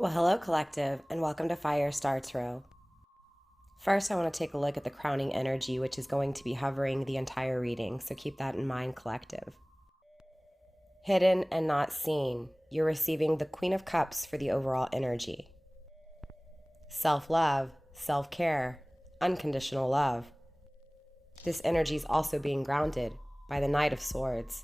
Well, hello, collective, and welcome to Firestarpassion. First, I want to take a look at the crowning energy, which is going to be hovering the entire reading, so keep that in mind, collective. Hidden and not seen, you're receiving the Queen of Cups for the overall energy. Self-love, self-care, unconditional love. This energy is also being grounded by the Knight of Swords.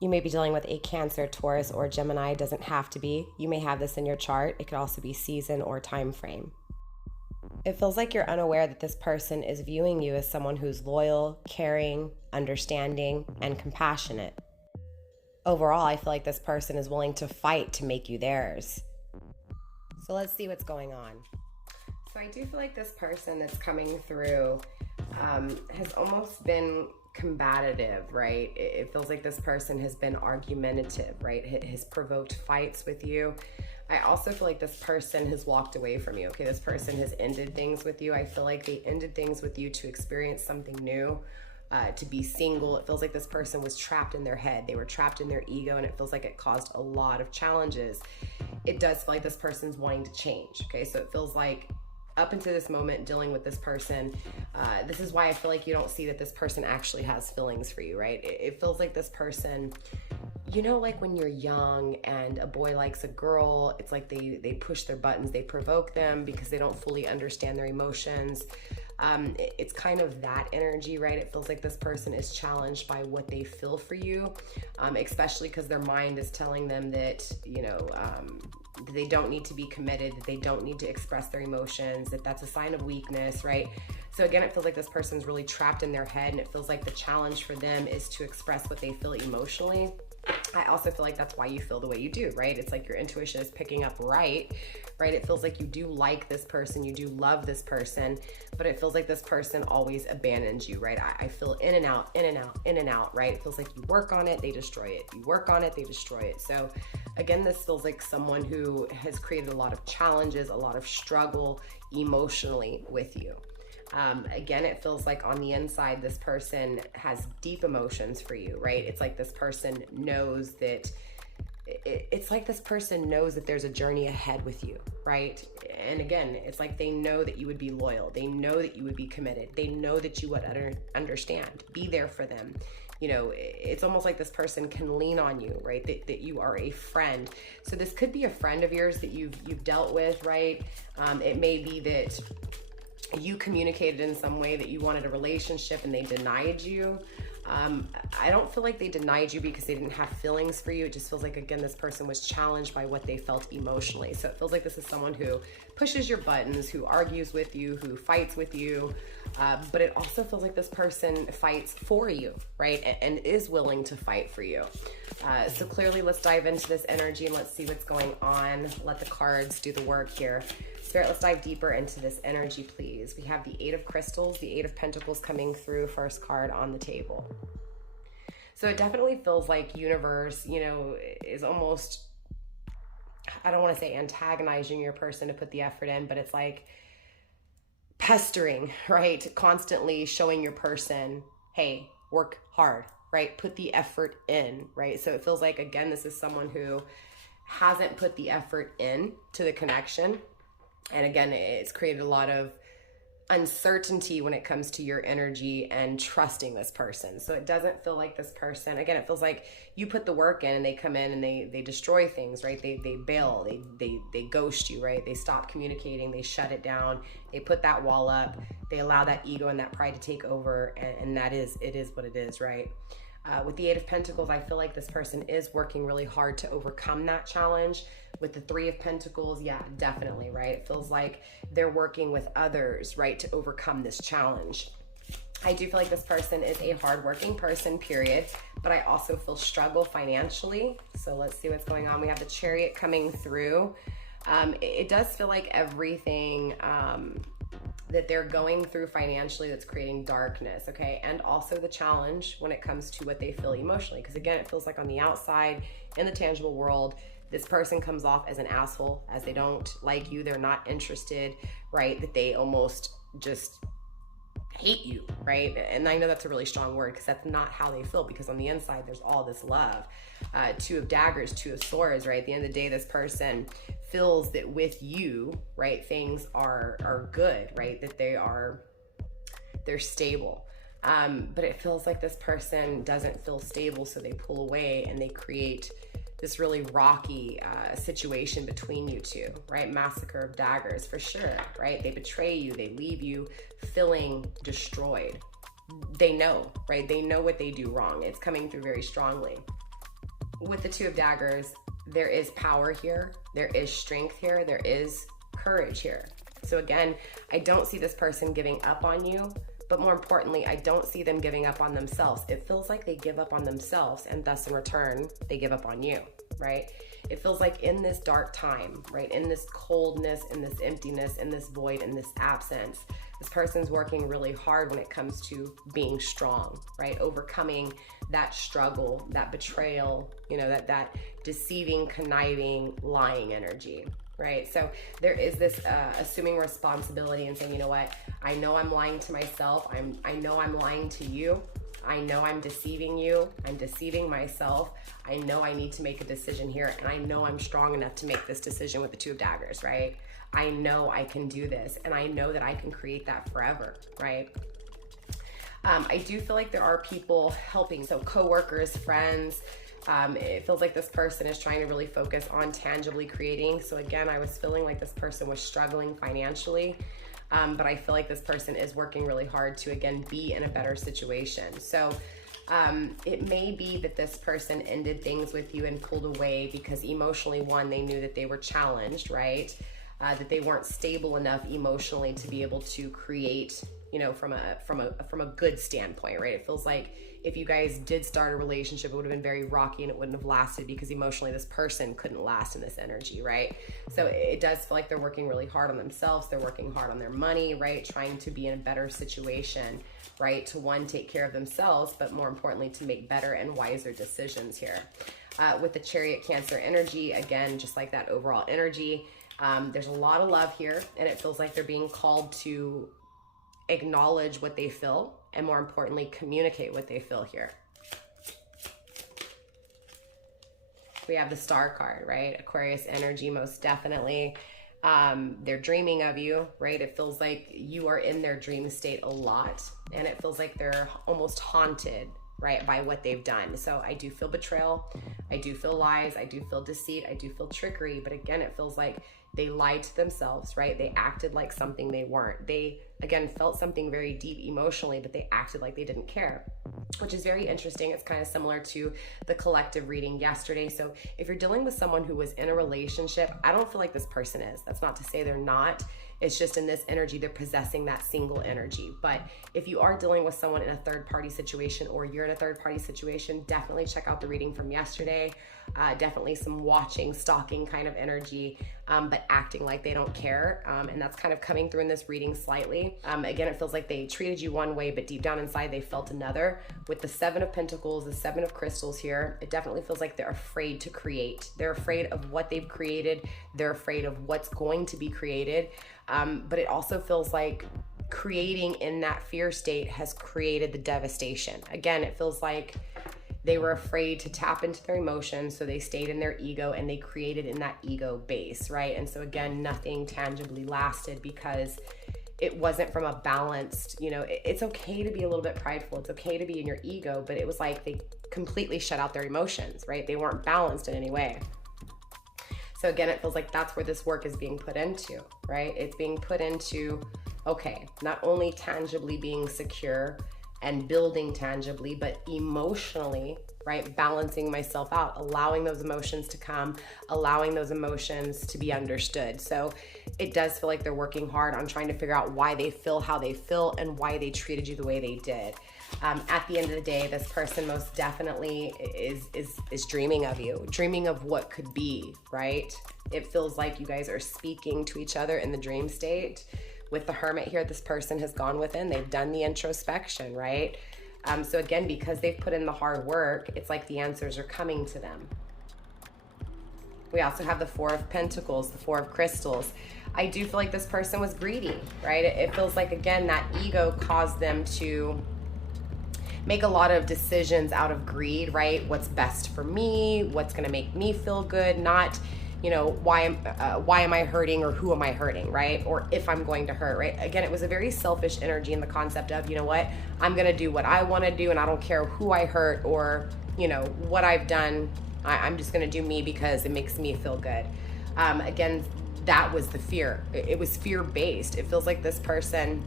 You may be dealing with a Cancer, Taurus, or Gemini. It doesn't have to be. You may have this in your chart. It could also be season or time frame. It feels like you're unaware that this person is viewing you as someone who's loyal, caring, understanding, and compassionate. Overall, I feel like this person is willing to fight to make you theirs. So let's see what's going on. So I do feel like this person that's coming through has almost been combative, right? It feels like this person has been argumentative, right? Has provoked fights with you. I also feel like this person has walked away from you. Okay, this person has ended things with you. I feel like they ended things with you to experience something new, to be single. It feels like this person was trapped in their head. They were trapped in their ego, and it feels like it caused a lot of challenges. It does feel like this person's wanting to change. Okay, so it feels like up until this moment dealing with this person, this is why I feel like you don't see that this person actually has feelings for you, right? It feels like this person, you know, like when you're young and a boy likes a girl, it's like they push their buttons, they provoke them because they don't fully understand their emotions. It's kind of that energy, right? It feels like this person is challenged by what they feel for you, especially because their mind is telling them that, you know, they don't need to be committed, that they don't need to express their emotions, that that's a sign of weakness, right? So again, it feels like this person's really trapped in their head, and it feels like the challenge for them is to express what they feel emotionally. I also feel like that's why you feel the way you do, right? It's like your intuition is picking up right? It feels like you do like this person, you do love this person, but it feels like this person always abandons you, right? I feel in and out, in and out, in and out, right? It feels like you work on it, they destroy it. You work on it, they destroy it. So again, this feels like someone who has created a lot of challenges, a lot of struggle emotionally with you. Again, it feels like on the inside, this person has deep emotions for you, right? It's like this person knows that it's like this person knows that there's a journey ahead with you, right? And again, it's like they know that you would be loyal. They know that you would be committed. They know that you would understand, be there for them. You know, it's almost like this person can lean on you, right? That you are a friend. So this could be a friend of yours that you've dealt with, right? It may be that you communicated in some way that you wanted a relationship and they denied you. I don't feel like they denied you because they didn't have feelings for you. It just feels like, again, this person was challenged by what they felt emotionally. So it feels like this is someone who pushes your buttons, who argues with you, who fights with you. But it also feels like this person fights for you, right? And is willing to fight for you. So clearly, let's dive into this energy and let's see what's going on. Let the cards do the work here. Spirit, let's dive deeper into this energy, please. We have the Eight of Crystals, the Eight of Pentacles coming through, first card on the table. So it definitely feels like universe, you know, is almost, I don't want to say antagonizing your person to put the effort in, but it's like pestering, right? Constantly showing your person, hey, work hard, right? Put the effort in, right? So it feels like, again, this is someone who hasn't put the effort in to the connection. And again, it's created a lot of uncertainty when it comes to your energy and trusting this person. So it doesn't feel like this person, again, it feels like you put the work in and they come in and they destroy things, right? They bail, they ghost you, right? They stop communicating, they shut it down, they put that wall up, they allow that ego and that pride to take over, and it is what it is, right? With the Eight of Pentacles, I feel like this person is working really hard to overcome that challenge. With the Three of Pentacles, yeah, definitely, right? It feels like they're working with others, right, to overcome this challenge. I do feel like this person is a hardworking person, period, but I also feel struggle financially. So let's see what's going on. We have the Chariot coming through. It does feel like everything that they're going through financially that's creating darkness, okay? And also the challenge when it comes to what they feel emotionally. Because again, it feels like on the outside, in the tangible world, this person comes off as an asshole, as they don't like you, they're not interested, right? That they almost just hate you, right? And I know that's a really strong word because that's not how they feel, because on the inside there's all this love. Two of Daggers, Two of Swords, right? At the end of the day, this person feels that with you, right, things are good, right? That they're stable. But it feels like this person doesn't feel stable, so they pull away and they create this really rocky situation between you two, right? Massacre of Daggers, for sure, right? They betray you, they leave you feeling destroyed. They know, right? They know what they do wrong. It's coming through very strongly. With the Two of Daggers, there is power here, there is strength here, there is courage here. So again, I don't see this person giving up on you, but more importantly, I don't see them giving up on themselves. It feels like they give up on themselves, and thus in return, they give up on you, right? It feels like in this dark time, right, in this coldness, in this emptiness, in this void, in this absence, this person's working really hard when it comes to being strong, right? Overcoming that struggle, that betrayal, you know, that deceiving, conniving, lying energy, right? So there is this assuming responsibility and saying, you know what, I know I'm lying to myself. I know I'm lying to you. I know I'm deceiving you. I'm deceiving myself. I know I need to make a decision here, and I know I'm strong enough to make this decision with the Two of Daggers, right? I know I can do this, and I know that I can create that forever, right? I do feel like there are people helping, so coworkers, friends. It feels like this person is trying to really focus on tangibly creating. So again, I was feeling like this person was struggling financially, but I feel like this person is working really hard to, again, be in a better situation. So it may be that this person ended things with you and pulled away because emotionally, one, they knew that they were challenged, right? That they weren't stable enough emotionally to be able to create, you know, from a good standpoint, right? It feels like if you guys did start a relationship, it would have been very rocky and it wouldn't have lasted because emotionally this person couldn't last in this energy, right? So it does feel like they're working really hard on themselves. They're working hard on their money, right? Trying to be in a better situation, right? To one, take care of themselves, but more importantly, to make better and wiser decisions here. With the Chariot Cancer energy, again, just like that overall energy, there's a lot of love here, and it feels like they're being called to acknowledge what they feel and, more importantly, communicate what they feel here. We have the Star card, right? Aquarius energy, most definitely. They're dreaming of you, right? It feels like you are in their dream state a lot, and it feels like they're almost haunted, right, by what they've done. So I do feel betrayal, I do feel lies, I do feel deceit, I do feel trickery, but again, it feels like they lied to themselves, right? They acted like something they weren't. They, again, felt something very deep emotionally, but they acted like they didn't care, which is very interesting. It's kind of similar to the collective reading yesterday. So if you're dealing with someone who was in a relationship, I don't feel like this person is. That's not to say they're not. It's just in this energy, they're possessing that single energy. But if you are dealing with someone in a third-party situation, or you're in a third-party situation, definitely check out the reading from yesterday. Definitely some watching, stalking kind of energy, but acting like they don't care. And that's kind of coming through in this reading slightly. Again, it feels like they treated you one way, but deep down inside, they felt another. With the Seven of Pentacles, the Seven of Crystals here, it definitely feels like they're afraid to create. They're afraid of what they've created. They're afraid of what's going to be created. But it also feels like creating in that fear state has created the devastation. Again, it feels like they were afraid to tap into their emotions, so they stayed in their ego and they created in that ego base, right? And so again, nothing tangibly lasted because it wasn't from a balanced, you know, it's okay to be a little bit prideful. It's okay to be in your ego, but it was like they completely shut out their emotions, right? They weren't balanced in any way. So again, it feels like that's where this work is being put into, right? It's being put into, okay, not only tangibly being secure and building tangibly, but emotionally, right? Balancing myself out, allowing those emotions to come, allowing those emotions to be understood. So it does feel like they're working hard on trying to figure out why they feel how they feel and why they treated you the way they did. At the end of the day, this person most definitely is dreaming of you, dreaming of what could be, right? It feels like you guys are speaking to each other in the dream state. With the Hermit here, this person has gone within, they've done the introspection, right? So again, because they've put in the hard work, it's like the answers are coming to them. We also have the Four of Pentacles, the Four of Crystals. I do feel like this person was greedy, right? It feels like, again, that ego caused them to make a lot of decisions out of greed, right? What's best for me, what's gonna make me feel good, not, you know, why am I hurting, or who am I hurting, right? Or if I'm going to hurt, right? Again, it was a very selfish energy in the concept of, you know what, I'm gonna do what I wanna do, and I don't care who I hurt or, you know, what I've done. I'm just gonna do me because it makes me feel good. Again, that was the fear. It was fear-based. It feels like this person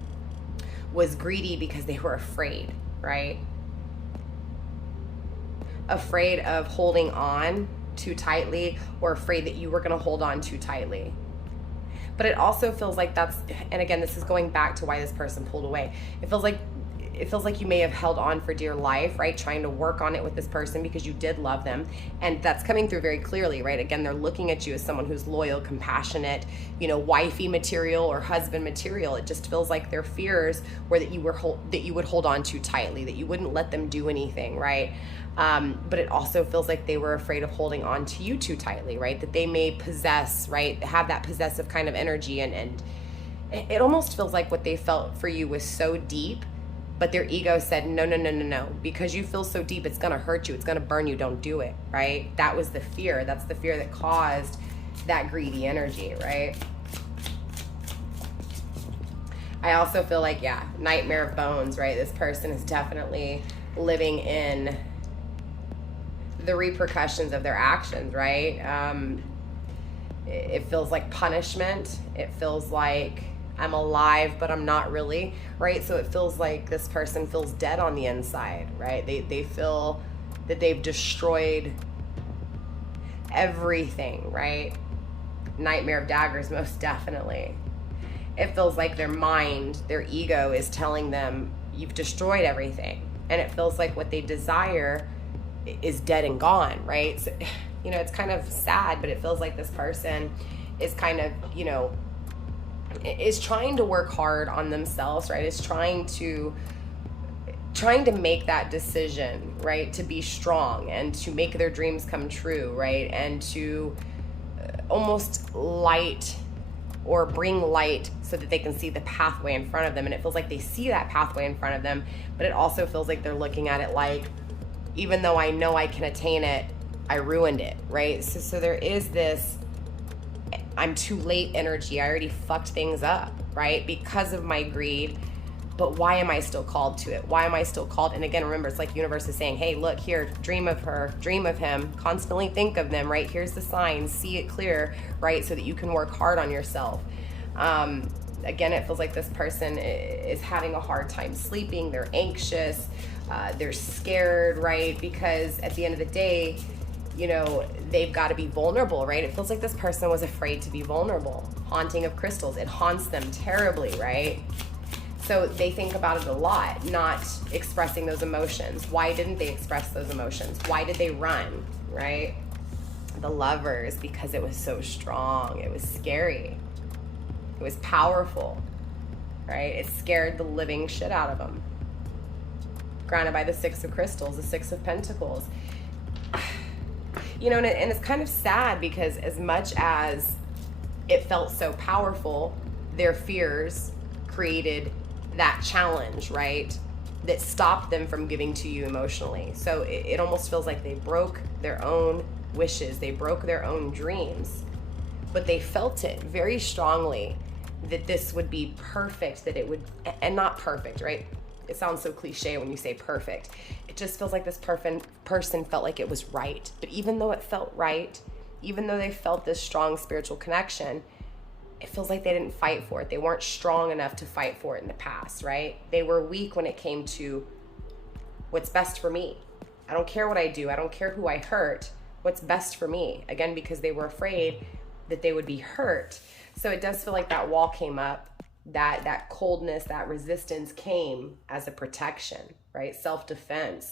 was greedy because they were afraid, right? Afraid of holding on too tightly, or afraid that you were going to hold on too tightly. But it also feels like that's, and again, this is going back to why this person pulled away. It feels like you may have held on for dear life, right? Trying to work on it with this person because you did love them. And that's coming through very clearly, right? Again, they're looking at you as someone who's loyal, compassionate, you know, wifey material or husband material. It just feels like their fears were that you would hold on too tightly, that you wouldn't let them do anything, right? But it also feels like they were afraid of holding on to you too tightly, right? That they may possess, right? Have that possessive kind of energy. And it almost feels like what they felt for you was so deep, but their ego said, no, because you feel so deep, it's gonna hurt you, it's gonna burn you, don't do it, right? That was the fear. That's the fear that caused that greedy energy, right? I also feel like, yeah, nightmare of bones, right? This person is definitely living in the repercussions of their actions, right? It feels like punishment. It feels like I'm alive, but I'm not really, right? So it feels like this person feels dead on the inside, right? They feel that they've destroyed everything, right? Nightmare of daggers, most definitely. It feels like their mind, their ego is telling them, you've destroyed everything. And it feels like what they desire is dead and gone, right? So, you know, it's kind of sad, but it feels like this person is kind of, you know, is trying to work hard on themselves, right? Is trying to make that decision, right? To be strong and to make their dreams come true, right? And to almost light or bring light so that they can see the pathway in front of them. And it feels like they see that pathway in front of them, but it also feels like they're looking at it like, even though I know I can attain it, I ruined it, right? So there is this, I'm too late energy. I already fucked things up, right? Because of my greed. But why am I still called to it? Why am I still called? And again, remember, it's like universe is saying, hey, look here, dream of her, dream of him, constantly think of them, right? Here's the signs, see it clear, right? So that you can work hard on yourself. Again, it feels like this person is having a hard time sleeping. They're anxious. They're scared, right? Because at the end of the day, you know, they've got to be vulnerable, right? It feels like this person was afraid to be vulnerable. Haunting of crystals, it haunts them terribly, right? So they think about it a lot, not expressing those emotions. Why didn't they express those emotions? Why did they run, right? The Lovers, because it was so strong. It was scary. It was powerful, right? It scared the living shit out of them. Grounded by the Six of Crystals, the Six of Pentacles. You know, and it's kind of sad because as much as it felt so powerful, their fears created that challenge, right? That stopped them from giving to you emotionally. So it almost feels like they broke their own wishes. They broke their own dreams. But they felt it very strongly that this would be perfect, that it would, and not perfect, right? It sounds so cliche when you say perfect. It just feels like this person felt like it was right. But even though it felt right, even though they felt this strong spiritual connection, it feels like they didn't fight for it. They weren't strong enough to fight for it in the past, right? They were weak when it came to what's best for me. I don't care what I do. I don't care who I hurt. What's best for me? Again, because they were afraid that they would be hurt. So it does feel like that wall came up. That coldness, that resistance came as a protection, right? Self-defense.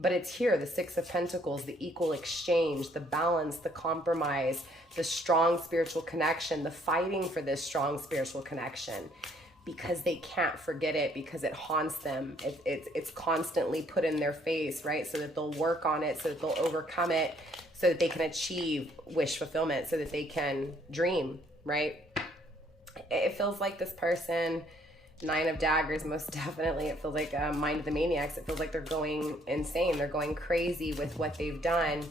But it's here, the Six of Pentacles, the equal exchange, the balance, the compromise, the strong spiritual connection, the fighting for this strong spiritual connection, because they can't forget it, because it haunts them. It's constantly put in their face, right? So that they'll work on it, so that they'll overcome it, so that they can achieve wish fulfillment, so that they can dream, right? It feels like this person, 9 of Daggers, most definitely. It feels like Mind of the Maniacs. It feels like they're going insane. They're going crazy with what they've done,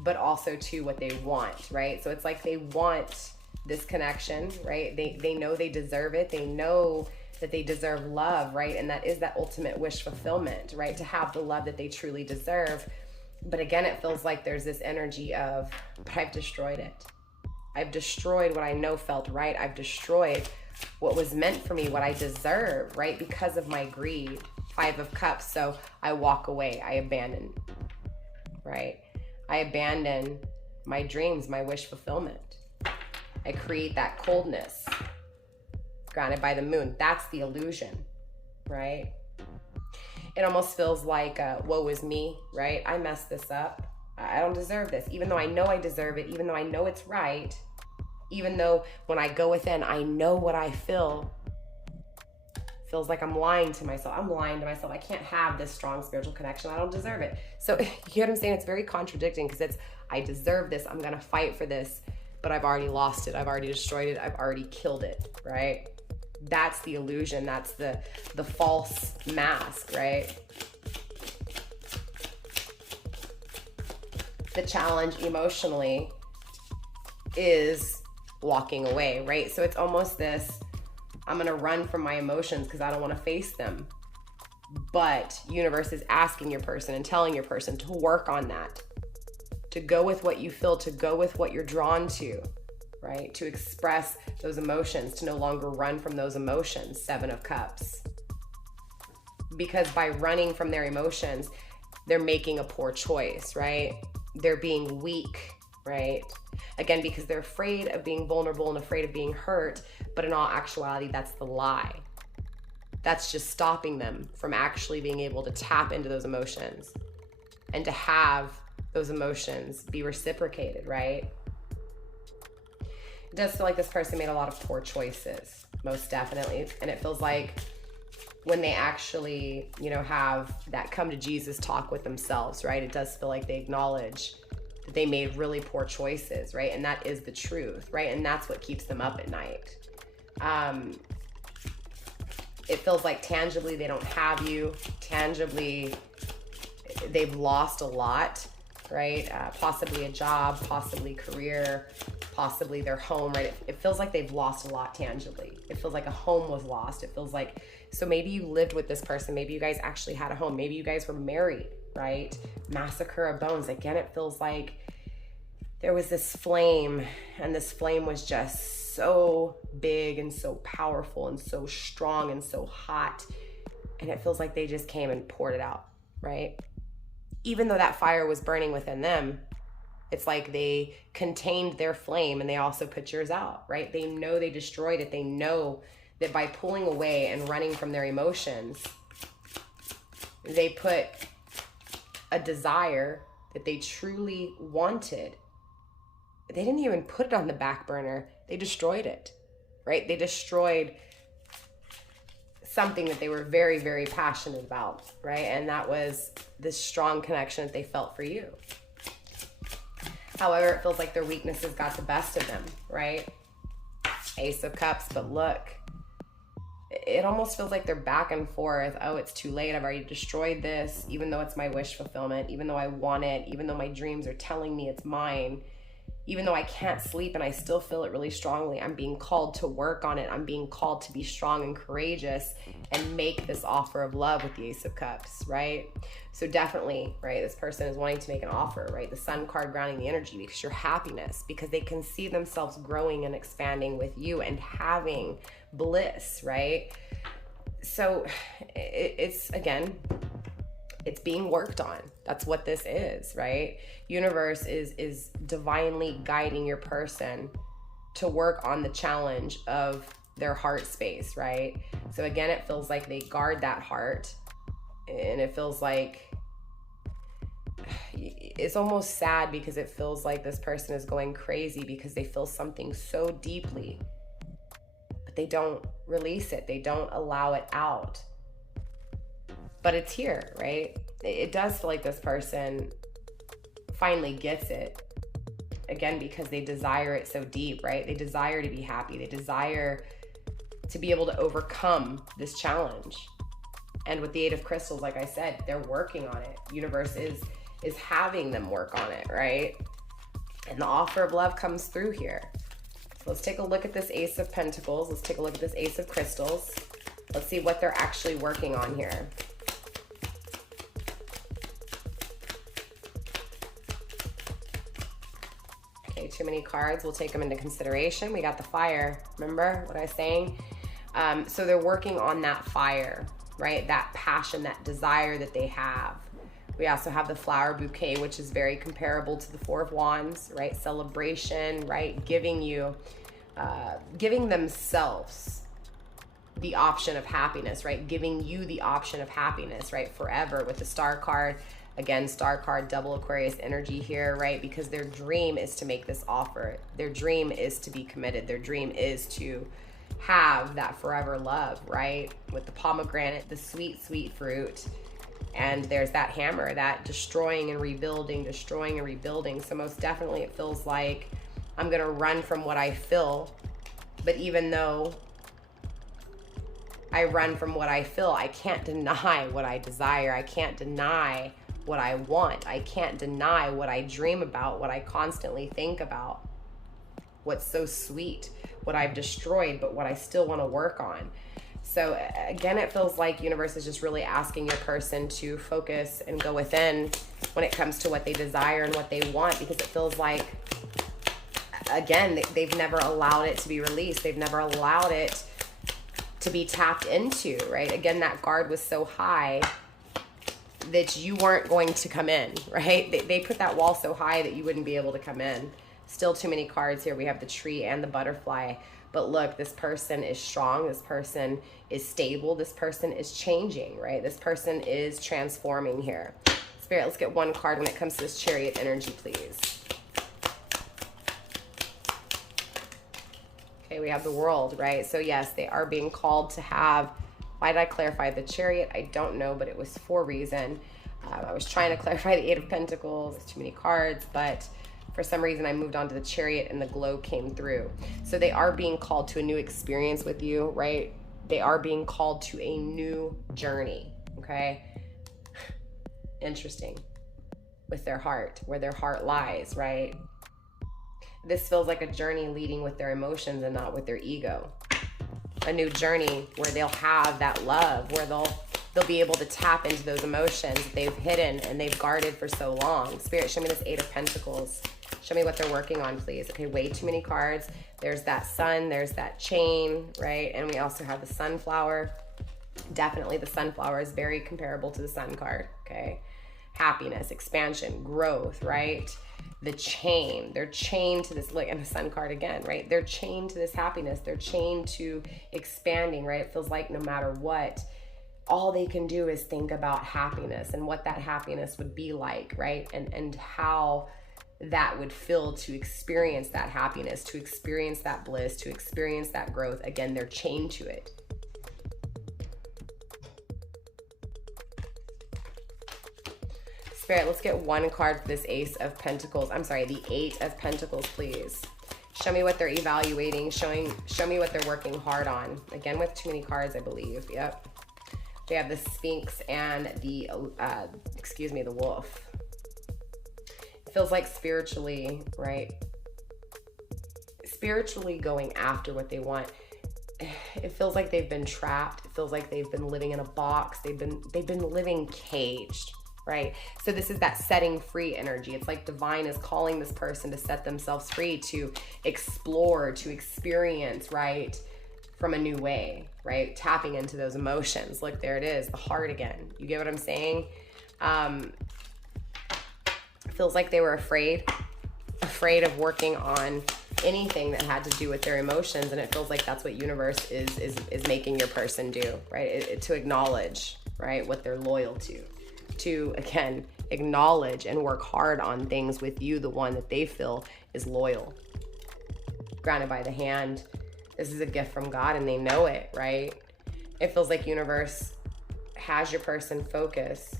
but also to what they want, right? So it's like they want this connection, right? They know they deserve it. They know that they deserve love, right? And that is that ultimate wish fulfillment, right? To have the love that they truly deserve. But again, it feels like there's this energy of, but I've destroyed it. I've destroyed what I know felt right. I've destroyed what was meant for me, what I deserve, right? Because of my greed. 5 of Cups. So I walk away. I abandon, right? I abandon my dreams, my wish fulfillment. I create that coldness. Grounded by the Moon. That's the illusion, right? It almost feels like, woe is me, right? I messed this up. I don't deserve this. Even though I know I deserve it, even though I know it's right, even though when I go within, I know what I feel. Feels like I'm lying to myself. I'm lying to myself. I can't have this strong spiritual connection. I don't deserve it. So you know what I'm saying? It's very contradicting because it's, I deserve this. I'm going to fight for this, but I've already lost it. I've already destroyed it. I've already killed it, right? That's the illusion. That's the false mask, right? The challenge emotionally is walking away, right? So it's almost this, I'm going to run from my emotions because I don't want to face them. But universe is asking your person and telling your person to work on that, to go with what you feel, to go with what you're drawn to, right? To express those emotions, to no longer run from those emotions. 7 of Cups. Because by running from their emotions, they're making a poor choice, right? They're being weak, right? Again, because they're afraid of being vulnerable and afraid of being hurt, but in all actuality, that's the lie. That's just stopping them from actually being able to tap into those emotions and to have those emotions be reciprocated, right? It does feel like this person made a lot of poor choices, most definitely. And it feels like when they actually, you know, have that come to Jesus talk with themselves, right? It does feel like they acknowledge that they made really poor choices, right? And that is the truth, right? And that's what keeps them up at night. It feels like tangibly they don't have you. Tangibly, they've lost a lot, right? Possibly a job, possibly career, possibly their home, right? It feels like they've lost a lot tangibly. It feels like a home was lost. It feels like, so maybe you lived with this person. Maybe you guys actually had a home. Maybe you guys were married, right? Massacre of Bones. Again, it feels like there was this flame, and this flame was just so big and so powerful and so strong and so hot. And it feels like they just came and poured it out, right? Even though that fire was burning within them, it's like they contained their flame and they also put yours out, right? They know they destroyed it. They know that by pulling away and running from their emotions, they put a desire that they truly wanted. They didn't even put it on the back burner. They destroyed it, right? They destroyed something that they were very, very passionate about, right? And that was this strong connection that they felt for you. However, it feels like their weaknesses got the best of them, right? Ace of Cups, but look, it almost feels like they're back and forth. Oh, it's too late. I've already destroyed this, even though it's my wish fulfillment, even though I want it, even though my dreams are telling me it's mine, even though I can't sleep and I still feel it really strongly. I'm being called to work on it. I'm being called to be strong and courageous and make this offer of love with the Ace of Cups, right? So definitely, right, this person is wanting to make an offer, right? The Sun card grounding the energy because your happiness, because they can see themselves growing and expanding with you and having bliss, right? So it's, again, it's being worked on. That's what this is, right? Universe is divinely guiding your person to work on the challenge of their heart space, right? So again, it feels like they guard that heart, and it feels like it's almost sad because it feels like this person is going crazy because they feel something so deeply, but they don't release it. They don't allow it out. But it's here, right? It does feel like this person finally gets it. Again, because they desire it so deep, right? They desire to be happy. They desire to be able to overcome this challenge. And with the Eight of Crystals, like I said, they're working on it. Universe is having them work on it, right? And the offer of love comes through here. So let's take a look at this Ace of Pentacles. Let's take a look at this Ace of Crystals. Let's see what they're actually working on here. Okay, too many cards. We'll take them into consideration. We got the fire. Remember what I was saying? So they're working on that fire, right? That passion, that desire that they have. We also have the flower bouquet, which is very comparable to the Four of Wands, right? Celebration, right? Giving themselves the option of happiness, right? Giving you the option of happiness, right? Forever with the Star card. Again, Star card, double Aquarius energy here, right? Because their dream is to make this offer. Their dream is to be committed. Their dream is to have that forever love, right? With the pomegranate, the sweet, sweet fruit. And there's that hammer, that destroying and rebuilding, destroying and rebuilding. So most definitely it feels like I'm going to run from what I feel. But even though I run from what I feel, I can't deny what I desire. I can't deny what I want. I can't deny what I dream about, what I constantly think about. What's so sweet, what I've destroyed, but what I still want to work on. So again, it feels like universe is just really asking your person to focus and go within when it comes to what they desire and what they want, because it feels like, again, they've never allowed it to be released. They've never allowed it to be tapped into, right? Again, that guard was so high that you weren't going to come in, right? They put that wall so high that you wouldn't be able to come in. Still too many cards here. We have the tree and the butterfly. But look, this person is strong. This person is stable. This person is changing, right? This person is transforming here. Spirit, let's get one card when it comes to this Chariot energy, please. Okay, we have the World, right? So yes, they are being called to have, why did I clarify the Chariot? I don't know, but it was for a reason. I was trying to clarify the Eight of Pentacles. There's too many cards, but for some reason I moved on to the Chariot and the glow came through. So they are being called to a new experience with you, right? They are being called to a new journey, okay? Interesting. With their heart, where their heart lies, right? This feels like a journey leading with their emotions and not with their ego. A new journey where they'll have that love, where they'll be able to tap into those emotions that they've hidden and they've guarded for so long. Spirit, show me this Eight of Pentacles. Show me what they're working on, please. Okay, way too many cards. There's that sun, there's that chain, right? And we also have the sunflower. Definitely the sunflower is very comparable to the sun card, okay? Happiness, expansion, growth, right? The chain, they're chained to this, look, and the sun card again, right? They're chained to this happiness. They're chained to expanding, right? It feels like no matter what, all they can do is think about happiness and what that happiness would be like, right? And how that would feel to experience that happiness, to experience that bliss, to experience that growth. Again, they're chained to it. Spirit, let's get one card for this Ace of Pentacles. I'm sorry, the Eight of Pentacles, please. Show me what they're evaluating. Show me what they're working hard on. Again, with too many cards, I believe. Yep. They have the Sphinx and the, the wolf. It feels like spiritually, right? Spiritually going after what they want. It feels like they've been trapped. It feels like they've been living in a box. They've been living caged, right? So this is that setting free energy. It's like divine is calling this person to set themselves free, to explore, to experience, right? From a new way, right? Tapping into those emotions. Look, there it is, the heart again. You get what I'm saying? Feels like they were afraid of working on anything that had to do with their emotions, and it feels like that's what universe is making your person do, right? To acknowledge, right, what they're loyal to again acknowledge and work hard on things with you, the one that they feel is loyal. Grounded by the hand. This is a gift from God and they know it, right? It feels like universe has your person focus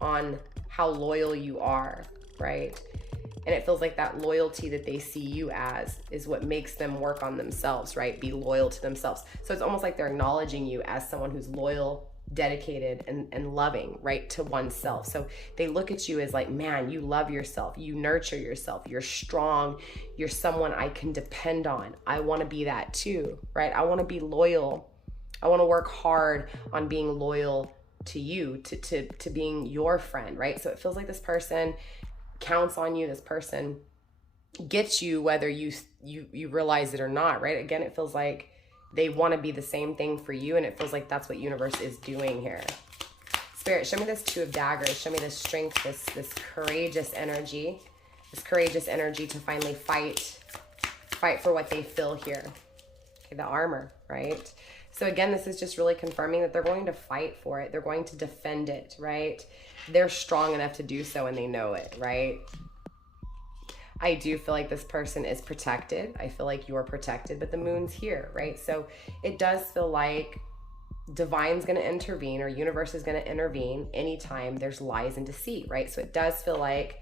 on how loyal you are, right? And it feels like that loyalty that they see you as is what makes them work on themselves, right? Be loyal to themselves. So it's almost like they're acknowledging you as someone who's loyal, dedicated, and loving, right, to oneself. So they look at you as like, man, you love yourself, you nurture yourself, you're strong, you're someone I can depend on. I want to be that too, right? I want to be loyal. I want to work hard on being loyal to you, to being your friend, right? So it feels like this person counts on you. This person gets you whether you realize it or not, right? Again, it feels like they want to be the same thing for you, and it feels like that's what universe is doing here. Spirit, show me this Two of Daggers. Show me this strength, this courageous energy. This courageous energy to finally fight for what they feel here. Okay, the armor, right? So again, this is just really confirming that they're going to fight for it. They're going to defend it, right? They're strong enough to do so, and they know it, right? I do feel like this person is protected. I feel like you're protected, but the moon's here, right? So it does feel like divine's going to intervene, or universe is going to intervene anytime there's lies and deceit, right? So it does feel like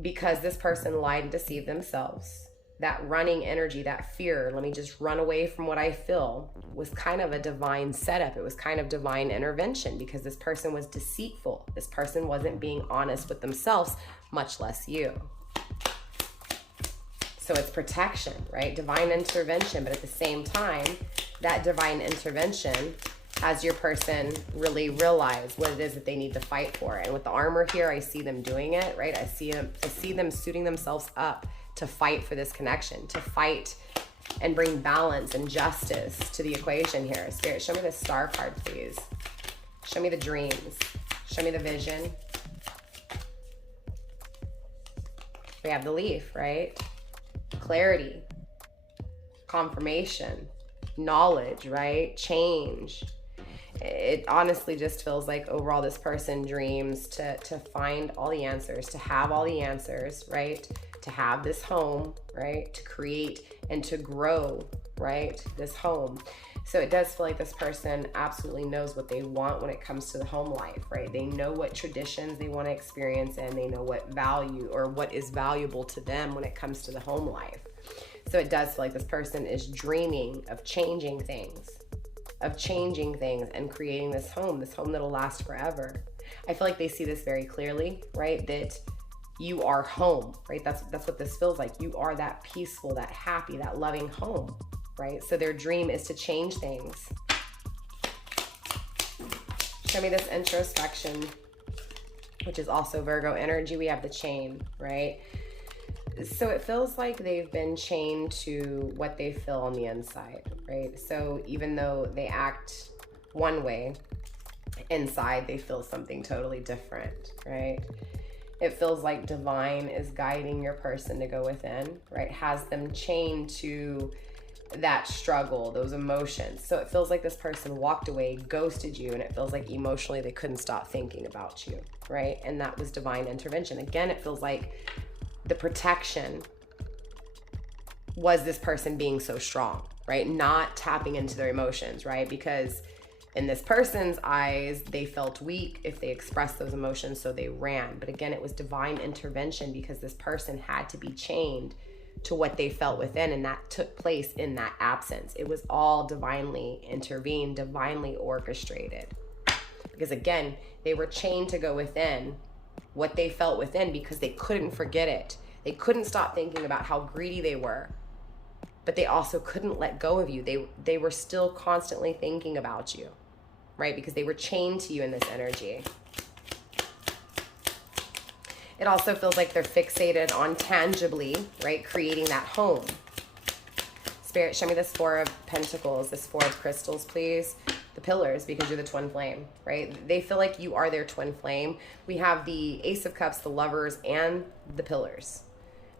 because this person lied and deceived themselves, that running energy, that fear, let me just run away from what I feel, was kind of a divine setup. It was kind of divine intervention because this person was deceitful. This person wasn't being honest with themselves, much less you. So it's protection, right? Divine intervention, but at the same time, that divine intervention has your person really realize what it is that they need to fight for. And with the armor here, I see them doing it, right? I see them suiting themselves up to fight for this connection, to fight and bring balance and justice to the equation here. Spirit, show me the Star card, please. Show me the dreams. Show me the vision. We have the Leaf, right? Clarity, confirmation, knowledge, right? Change. It honestly just feels like overall this person dreams to find all the answers, to have all the answers, right? To have this home, right? To create and to grow, right? This home. So it does feel like this person absolutely knows what they want when it comes to the home life, right? They know what traditions they want to experience, and they know what value or what is valuable to them when it comes to the home life. So it does feel like this person is dreaming of changing things and creating this home that'll last forever. I feel like they see this very clearly, right? That you are home, right? That's what this feels like. You are that peaceful, that happy, that loving home, right? So their dream is to change things. Show me this introspection, which is also Virgo energy. We have the chain, right? So it feels like they've been chained to what they feel on the inside, right? So even though they act one way, inside they feel something totally different, right? It feels like divine is guiding your person to go within, right? Has them chained to that struggle, those emotions. So it feels like this person walked away, ghosted you, and it feels like emotionally they couldn't stop thinking about you, right? And that was divine intervention. Again, it feels like the protection was this person being so strong, right? Not tapping into their emotions, right? Because in this person's eyes, they felt weak if they expressed those emotions, so they ran. But again, it was divine intervention because this person had to be chained to what they felt within, and that took place in that absence. It was all divinely intervened, divinely orchestrated. Because again, they were chained to go within what they felt within because they couldn't forget it. They couldn't stop thinking about how greedy they were, but they also couldn't let go of you. They were still constantly thinking about you, right? Because they were chained to you in this energy. It also feels like they're fixated on tangibly, right? Creating that home. Spirit, show me this Four of Pentacles, this Four of Crystals, please. The pillars, because you're the twin flame, right? They feel like you are their twin flame. We have the Ace of Cups, the Lovers, and the pillars.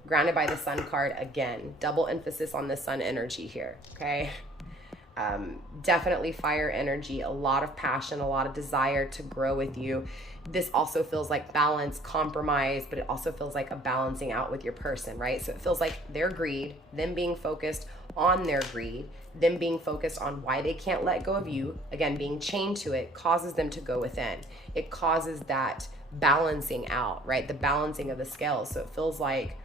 Grounded by the Sun card again. Double emphasis on the Sun energy here, okay? Definitely fire energy, a lot of passion, a lot of desire to grow with you. This also feels like balance, compromise, but it also feels like a balancing out with your person, right? So it feels like their greed, them being focused on their greed, them being focused on why they can't let go of you, again, being chained to it, causes them to go within. It causes that balancing out, right? The balancing of the scales. So it feels like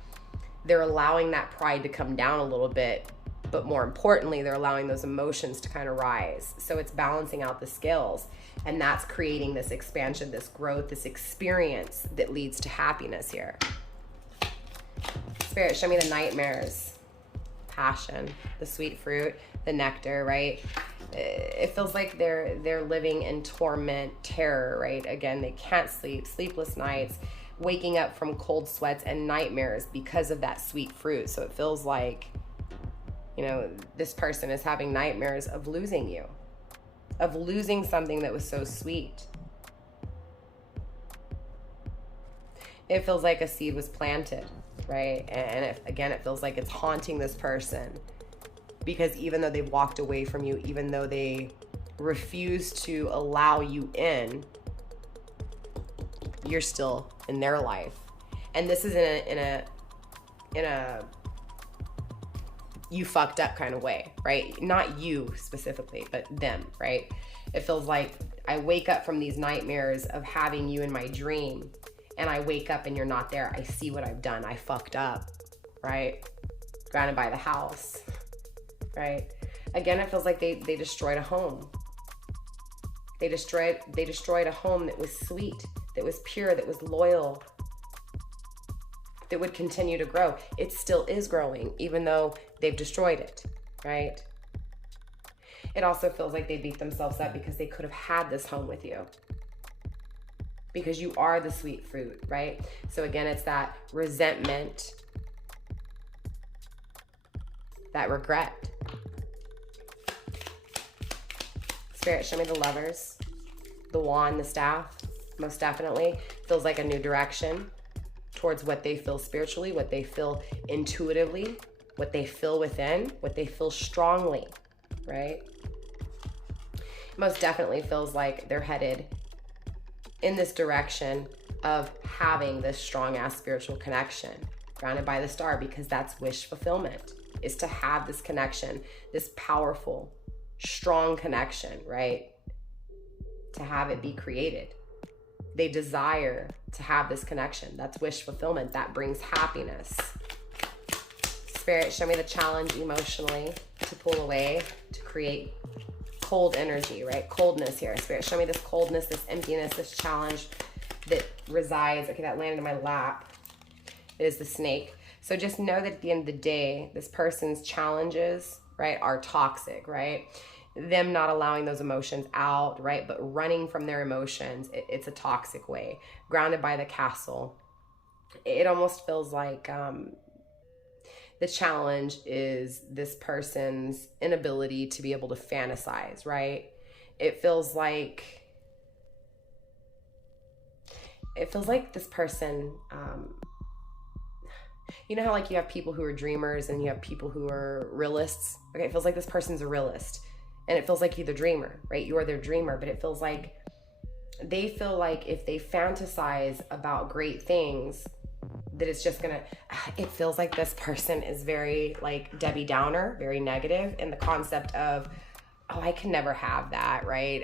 they're allowing that pride to come down a little bit, but more importantly, they're allowing those emotions to kind of rise. So it's balancing out the scales, and that's creating this expansion, this growth, this experience that leads to happiness here. Spirit, show me the nightmares, passion, the sweet fruit, the nectar, right? It feels like they're living in torment, terror, right? Again, they can't sleep, sleepless nights, waking up from cold sweats and nightmares because of that sweet fruit. So it feels like, you know, this person is having nightmares of losing you, of losing something that was so sweet. It feels like a seed was planted, right? And it feels like it's haunting this person, because even though they've walked away from you, even though they refuse to allow you in, you're still in their life. And this is in a you fucked up kind of way, right? Not you specifically, but them, right? It feels like I wake up from these nightmares of having you in my dream, and I wake up and you're not there. I see what I've done. I fucked up, right? Grounded by the house, right? Again, it feels like they destroyed a home. They destroyed a home that was sweet, that was pure, that was loyal, that would continue to grow. It still is growing, even though they've destroyed it, right? It also feels like they beat themselves up because they could have had this home with you, because you are the sweet fruit, right? So again, it's that resentment, that regret. Spirit, show me the Lovers, the Wand, the Staff. Most definitely feels like a new direction towards what they feel spiritually, what they feel intuitively, what they feel within, what they feel strongly, right? Most definitely feels like they're headed in this direction of having this strong ass spiritual connection, grounded by the Star, because that's wish fulfillment, is to have this connection, this powerful, strong connection, right? To have it be created. They desire to have this connection. That's wish fulfillment. That brings happiness. Spirit, show me the challenge emotionally to pull away, to create cold energy, right? Coldness here. Spirit, show me this coldness, this emptiness, this challenge that resides. Okay, that landed in my lap. It is the snake. So just know that at the end of the day, this person's challenges, right, are toxic, right? Them not allowing those emotions out, right, but running from their emotions, it's a toxic way. Grounded by the Castle, it almost feels like the challenge is this person's inability to be able to fantasize, right? It feels like this person, you know how like you have people who are dreamers and you have people who are realists? Okay, it feels like this person's a realist. And it feels like you're the dreamer, right? You are their dreamer, but it feels like they feel like if they fantasize about great things, that it's just gonna, it feels like this person is very like Debbie Downer, very negative in the concept of, oh, I can never have that, right?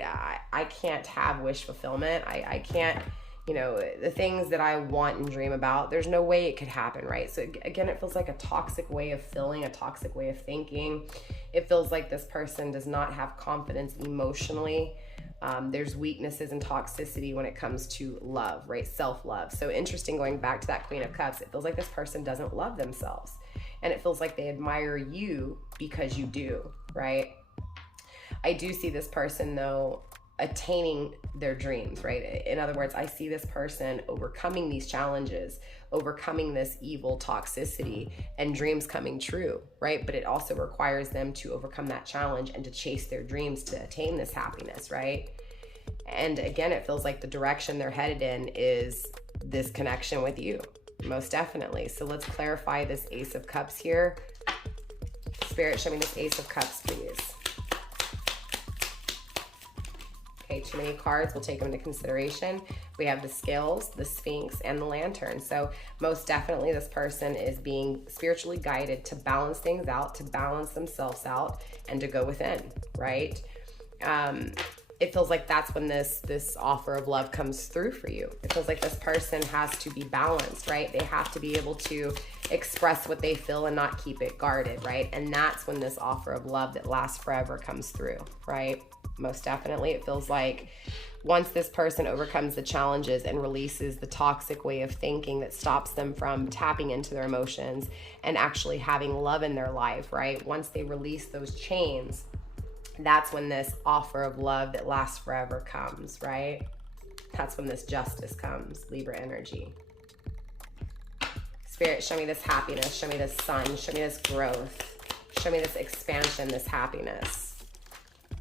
I can't have wish fulfillment. I can't, you know, the things that I want and dream about, there's no way it could happen, right? So again, it feels like a toxic way of feeling, a toxic way of thinking. It feels like this person does not have confidence emotionally. There's weaknesses and toxicity when it comes to love, right? Self-love. So interesting, going back to that Queen of Cups, it feels like this person doesn't love themselves. And it feels like they admire you because you do, right? I do see this person though attaining their dreams, right? In other words, I see this person overcoming these challenges, overcoming this evil toxicity, and dreams coming true, right? But it also requires them to overcome that challenge and to chase their dreams to attain this happiness, right? And again, it feels like the direction they're headed in is this connection with you, most definitely. So let's clarify this Ace of Cups here. Spirit, show me this Ace of Cups, please. Okay, too many cards, we'll take them into consideration. We have the Scales, the Sphinx, and the Lantern. So most definitely this person is being spiritually guided to balance things out, to balance themselves out, and to go within, right? it feels like that's when this offer of love comes through for you. It feels like this person has to be balanced, right? They have to be able to express what they feel and not keep it guarded, right? And that's when this offer of love that lasts forever comes through, right? Most definitely, it feels like once this person overcomes the challenges and releases the toxic way of thinking that stops them from tapping into their emotions and actually having love in their life, right? Once they release those chains, that's when this offer of love that lasts forever comes, right? That's when this justice comes, Libra energy. Spirit, show me this happiness. Show me this sun. Show me this growth. Show me this expansion, this happiness.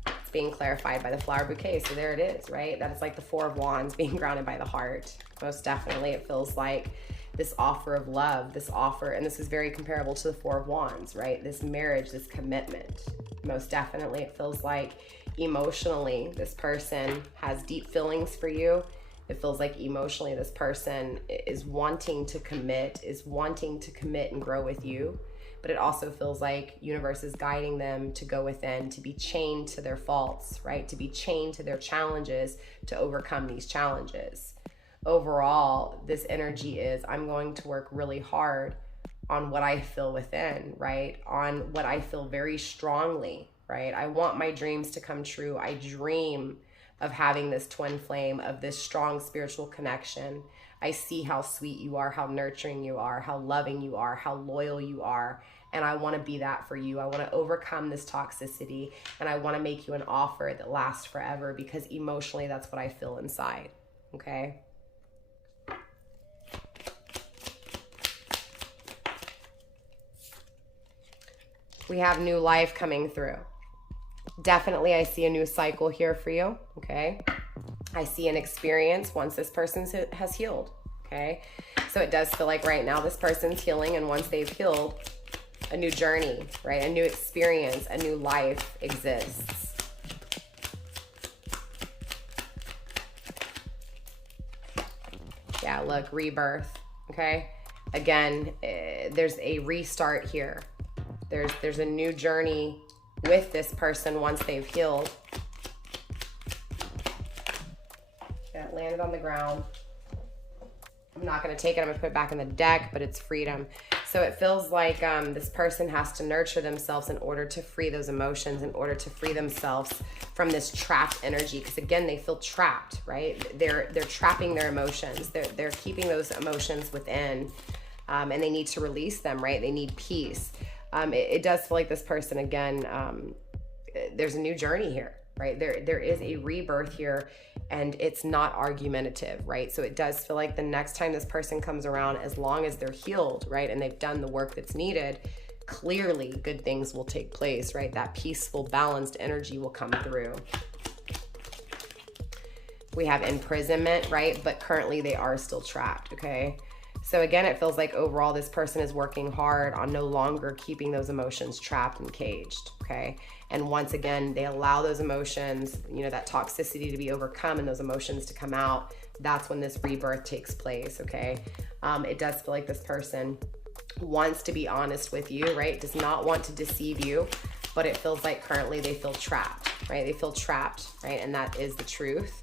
It's being clarified by the flower bouquet. So there it is, right? That is like the Four of Wands being grounded by the heart. Most definitely, it feels like this offer of love, this offer, and this is very comparable to the Four of Wands, right? This marriage, this commitment. Most definitely, it feels like emotionally, this person has deep feelings for you. It feels like emotionally, this person is wanting to commit and grow with you. But it also feels like universe is guiding them to go within, to be chained to their faults, right? To be chained to their challenges, to overcome these challenges. Overall, this energy is, I'm going to work really hard on what I feel within, right? On what I feel very strongly, right? I want my dreams to come true. I dream of having this twin flame, of this strong spiritual connection. I see how sweet you are, how nurturing you are, how loving you are, how loyal you are. And I want to be that for you. I want to overcome this toxicity, and I want to make you an offer that lasts forever, because emotionally, that's what I feel inside. Okay? We have new life coming through. Definitely, I see a new cycle here for you, okay? I see an experience once this person has healed, okay? So it does feel like right now this person's healing, and once they've healed, a new journey, right? A new experience, a new life exists. Yeah, look, rebirth, okay? Again, there's a restart here. There's a new journey with this person once they've healed. Yeah, it landed on the ground. I'm not going to take it. I'm going to put it back in the deck, but it's freedom. So it feels like this person has to nurture themselves in order to free those emotions, in order to free themselves from this trapped energy. Because again, they feel trapped, right? They're trapping their emotions. They're keeping those emotions within, and they need to release them, right? They need peace. It does feel like this person, again, there's a new journey here, right? There is a rebirth here, and it's not argumentative, right? So it does feel like the next time this person comes around, as long as they're healed, right, and they've done the work that's needed, clearly good things will take place, right? That peaceful, balanced energy will come through. We have imprisonment, right? But currently they are still trapped, okay? So again, it feels like overall this person is working hard on no longer keeping those emotions trapped and caged, okay? And once again, they allow those emotions, you know, that toxicity to be overcome and those emotions to come out. That's when this rebirth takes place, okay? It does feel like this person wants to be honest with you, right? Does not want to deceive you, but it feels like currently they feel trapped, right? They feel trapped, right? And that is the truth.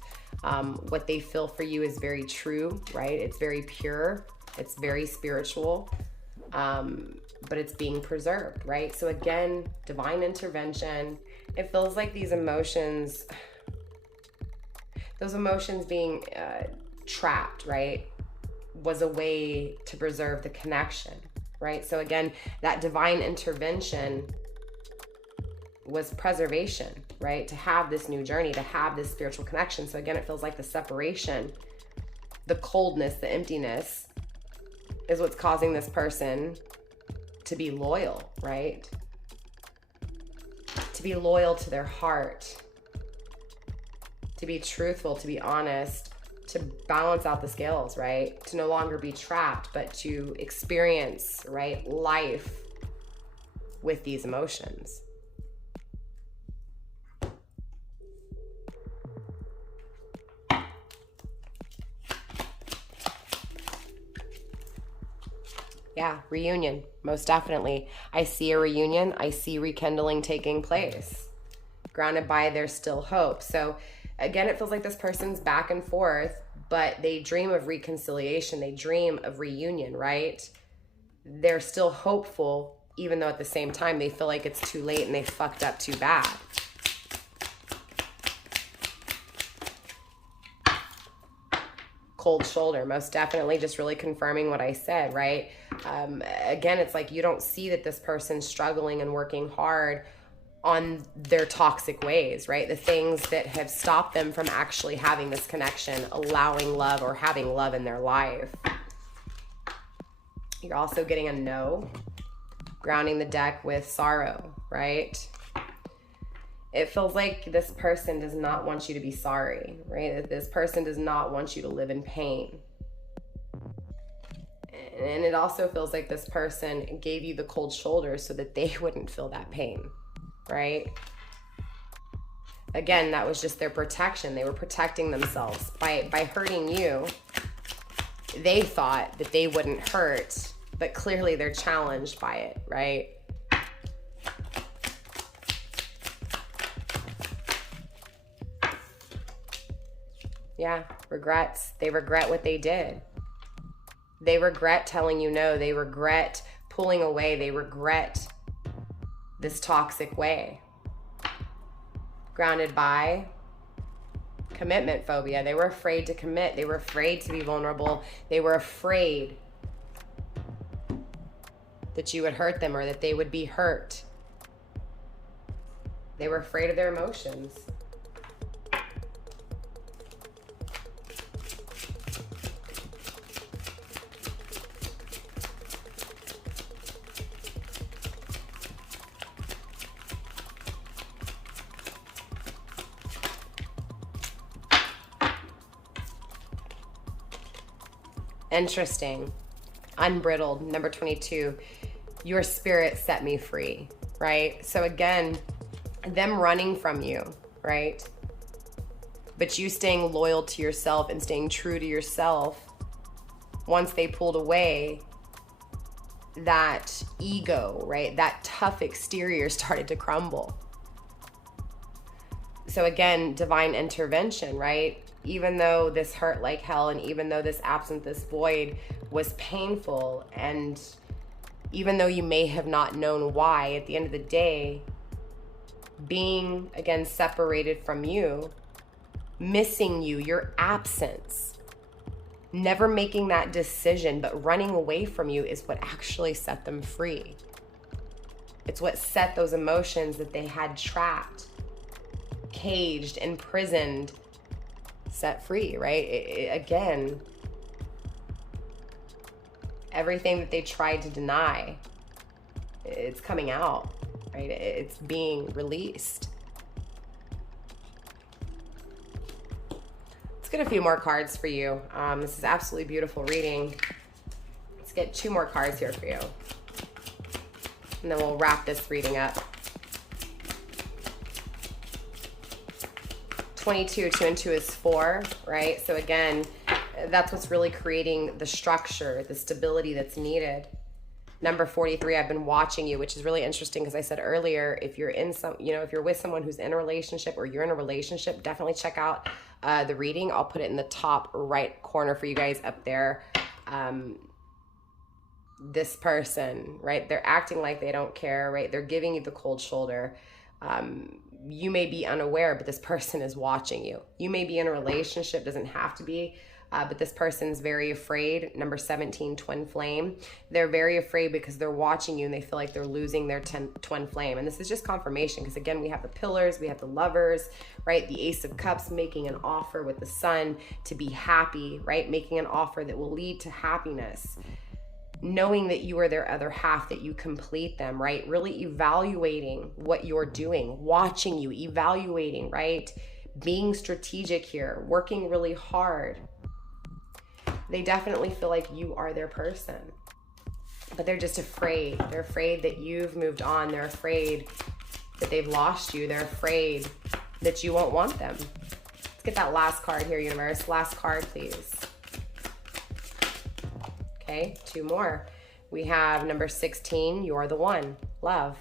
What they feel for you is very true, right? It's very pure. It's very spiritual, but it's being preserved, right? So again, divine intervention. It feels like these emotions, those emotions being trapped, right, was a way to preserve the connection, right? So again, that divine intervention was preservation, right? To have this new journey, to have this spiritual connection. So again, it feels like the separation, the coldness, the emptiness is what's causing this person to be loyal, right? To be loyal to their heart, to be truthful, to be honest, to balance out the scales, right? To no longer be trapped, but to experience, right, life with these emotions. Yeah, reunion, most definitely. I see a reunion. I see rekindling taking place, grounded by there's still hope. So Again, it feels like this person's back and forth, but they dream of reconciliation. They dream of reunion, right? They're still hopeful, even though at the same time they feel like it's too late and they fucked up too bad. Cold shoulder, most definitely, just really confirming what I said, right? Again, it's like you don't see that this person's struggling and working hard on their toxic ways, right? The things that have stopped them from actually having this connection, allowing love or having love in their life. You're also getting a no, grounding the deck with sorrow, right? It feels like this person does not want you to be sorry, right? This person does not want you to live in pain. And it also feels like this person gave you the cold shoulder so that they wouldn't feel that pain, right? Again, that was just their protection. They were protecting themselves. By hurting you, they thought that they wouldn't hurt, but clearly they're challenged by it, right? Yeah, regrets. They regret what they did. They regret telling you no. They regret pulling away. They regret this toxic way. Grounded by commitment phobia. They were afraid to commit. They were afraid to be vulnerable. They were afraid that you would hurt them or that they would be hurt. They were afraid of their emotions. Interesting. Unbridled, number 22. Your spirit set me free, right? So again, them running from you, right? But you staying loyal to yourself and staying true to yourself. Once they pulled away, that ego, right? That tough exterior started to crumble. So again, divine intervention, right? Even though this hurt like hell, and even though this absence, this void was painful, and even though you may have not known why, at the end of the day, being, again, separated from you, missing you, your absence, never making that decision, but running away from you is what actually set them free. It's what set those emotions that they had trapped, caged, imprisoned, set free, right? Again, everything that they tried to deny, it's coming out, right? It's being released. Let's get a few more cards for you. This is absolutely beautiful reading. Let's get 2 more cards here for you. And then we'll wrap this reading up. 22, 2 and 2 is 4, right? So again, that's what's really creating the structure, the stability that's needed. Number 43, I've been watching you, which is really interesting because I said earlier, if you're in some, if you're with someone who's in a relationship or you're in a relationship, definitely check out the reading. I'll put it in the top right corner for you guys up there. This person, right? They're acting like they don't care, right? They're giving you the cold shoulder. You may be unaware, but this person is watching you. You may be in a relationship, doesn't have to be, but this person's very afraid. Number 17, twin flame. They're very afraid because they're watching you and they feel like they're losing their twin flame. And this is just confirmation because again, we have the pillars, we have the lovers, right? The Ace of Cups making an offer with the Sun to be happy, right? Making an offer that will lead to happiness. Knowing that you are their other half, that you complete them, right? Really evaluating what you're doing, watching you, evaluating, right? Being strategic here, working really hard. They definitely feel like you are their person, but they're just afraid. They're afraid that you've moved on. They're afraid that they've lost you. They're afraid that you won't want them. Let's get that last card here, universe. Last card, please. Okay, 2 more. We have number 16, you're the one, love.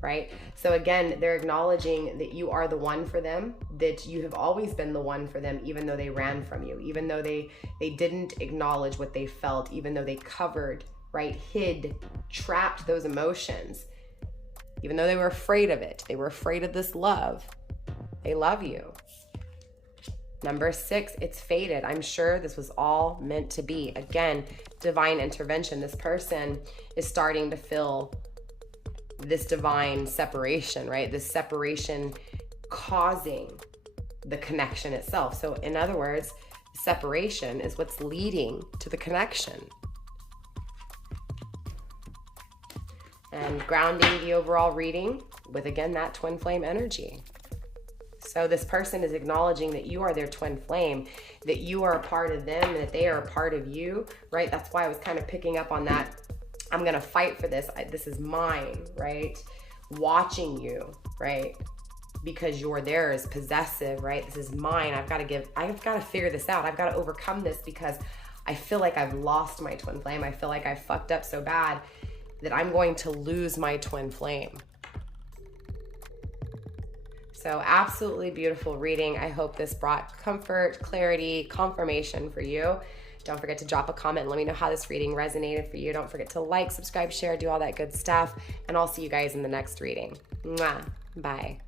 right? So again, they're acknowledging that you are the one for them, that you have always been the one for them, even though they ran from you, even though they didn't acknowledge what they felt, even though they covered, right, hid, trapped those emotions, even though they were afraid of it. They were afraid of this love. They love you. Number 6, it's fated. I'm sure this was all meant to be. Again, divine intervention. This person is starting to feel this divine separation, right? This separation causing the connection itself. So in other words, separation is what's leading to the connection. And grounding the overall reading with, again, that twin flame energy. So this person is acknowledging that you are their twin flame, that you are a part of them, and that they are a part of you, right? That's why I was kind of picking up on that. I'm going to fight for this. This is mine, right? Watching you, right? Because you're theirs, possessive, right? This is mine. I've got to figure this out. I've got to overcome this because I feel like I've lost my twin flame. I feel like I fucked up so bad that I'm going to lose my twin flame. So absolutely beautiful reading. I hope this brought comfort, clarity, confirmation for you. Don't forget to drop a comment and let me know how this reading resonated for you. Don't forget to like, subscribe, share, do all that good stuff. And I'll see you guys in the next reading. Mwah. Bye.